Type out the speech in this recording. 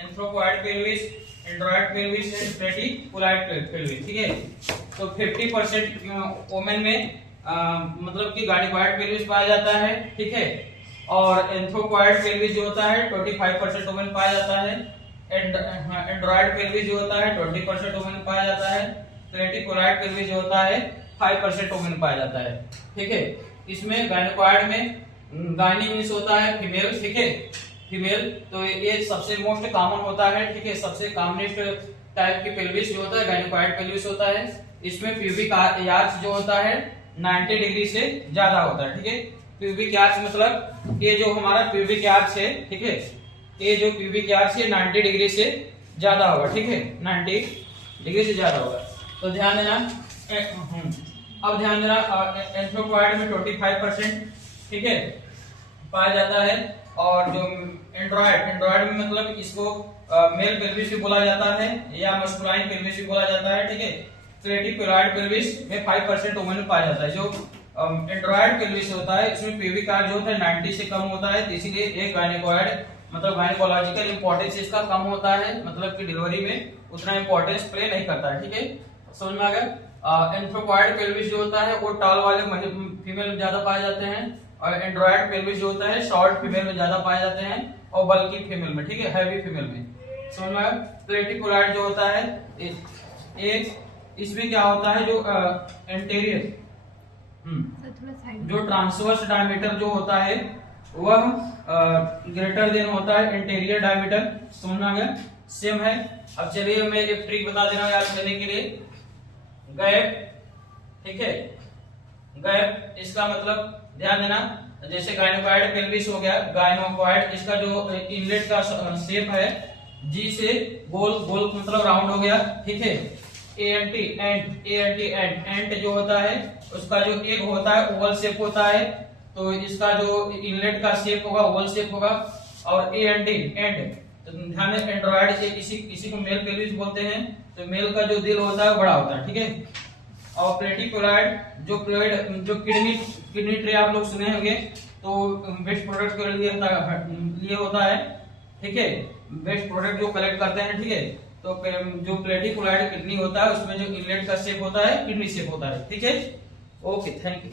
Anthropoid pelvis, android pelvis and platypelloid pelvis. ठीक है, तो 50% वोमेन में मतलब कि गायनेकोइड पेल्विस पाया जाता है। ठीक है, और एंथ्रोपॉइड पेल्विस जो होता है 25% वोमेन पाया जाता है। एंड्रॉइड पेल्विस जो होता है 20% वोमेन पाया जाता है। प्लेटिकुलाइड पेल्विस जो होता है 5% वोमेन पाया जाता है। ठीक है, इसमें गायनेकोइड में गायनी मीन्स होता है फीमेल। ठीक है, फीमेल, तो ये सबसे मोस्ट कॉमन होता है। ठीक है, सबसे कॉमनेस्ट टाइप की पेल्विस जो होता है गायनेकोइड पेल्विस होता है। इसमें प्यूबिक आर्च जो होता है 90 डिग्री से ज्यादा होता है। ठीक है, प्यूबिक आर्च मतलब ये जो हमारा प्यूबिक आर्च है, ठीक है, ये जो प्यूबिक आर्च है 90 डिग्री से ज्यादा होगा। ठीक है, 90 डिग्री से ज्यादा होगा। तो ध्यान देना। अब ध्यान देना, एंथ्रोपॉइड में 25%, ठीक है, पाया जाता है। और जो एंड्रॉइड में मतलब इसको मेल पेल्विस भी बोला जाता है या मस्कुलाइन पेल्विस भी बोला जाता है। ठीक है, प्लेटिकुलाइड पेल्विस में 5% वोमेन में पाया जाता है। जो एंड्रॉइड पेल्विस होता है इसमें प्यूबिक आर्च जो होता है 90 से कम होता है, इसीलिए एक गायनेकोइड मतलब गायनेकोलॉजिकल इंपॉर्टेंस इसका कम होता है, मतलब कि डिलीवरी में उतना इंपॉर्टेंस प्ले नहीं करता है। ठीक है, समझ में आ गया। एंथ्रोपॉइड पेल्विस जो होता है वो टॉल वाले फीमेल में ज्यादा पाए जाते हैं, और एंड्रॉइड पेल्विस जो होता है शॉर्ट फीमेल में ज्यादा पाए जाते हैं और बल्कि फीमेल में। ठीक है, हैवी फीमेल में। समझ में आया। प्लेटिकुलाइड जो होता है एक इसमें क्या होता है, जो एंटीरियर जो ट्रांसवर्स डायमीटर जो होता है वह ग्रेटर देन होता है एंटीरियर डायमीटर। समझ में आ गया, सेम है। अब चलिए मैं एक ट्रिक बता दे रहा हूं याद करने के लिए। गैप, ठीक है, गैप इसका मतलब ध्यान देना, जैसे गायनेकोइड पेल्विस हो गया, गायनेकोइड इसका जो इनलेट का शेप है जी से गोल गोल मतलब राउंड हो गया। ठीक है, एंट जो होता है उसका जो एग होता है ओवल शेप होता है, तो इसका जो इनलेट का शेप होगा ओवल शेप होगा। और एंड, तो ध्यान दें, एंड्रॉइड इसी को मेल पेल्विस बोलते हैं, तो मेल का जो दिल होता है बड़ा होता है। ठीक है, और प्लेटिकुलाइड जो किडनी ट्रे आप लोग सुने होंगे, तो वेस्ट प्रोडक्ट के लिए होता है। ठीक है, वेस्ट प्रोडक्ट जो कलेक्ट करते हैं। ठीक है, तो जो प्लेटिकुलाइड किडनी होता है उसमें जो इनलेट का शेप होता है किडनी शेप होता है। ठीक है, ओके, थैंक यू।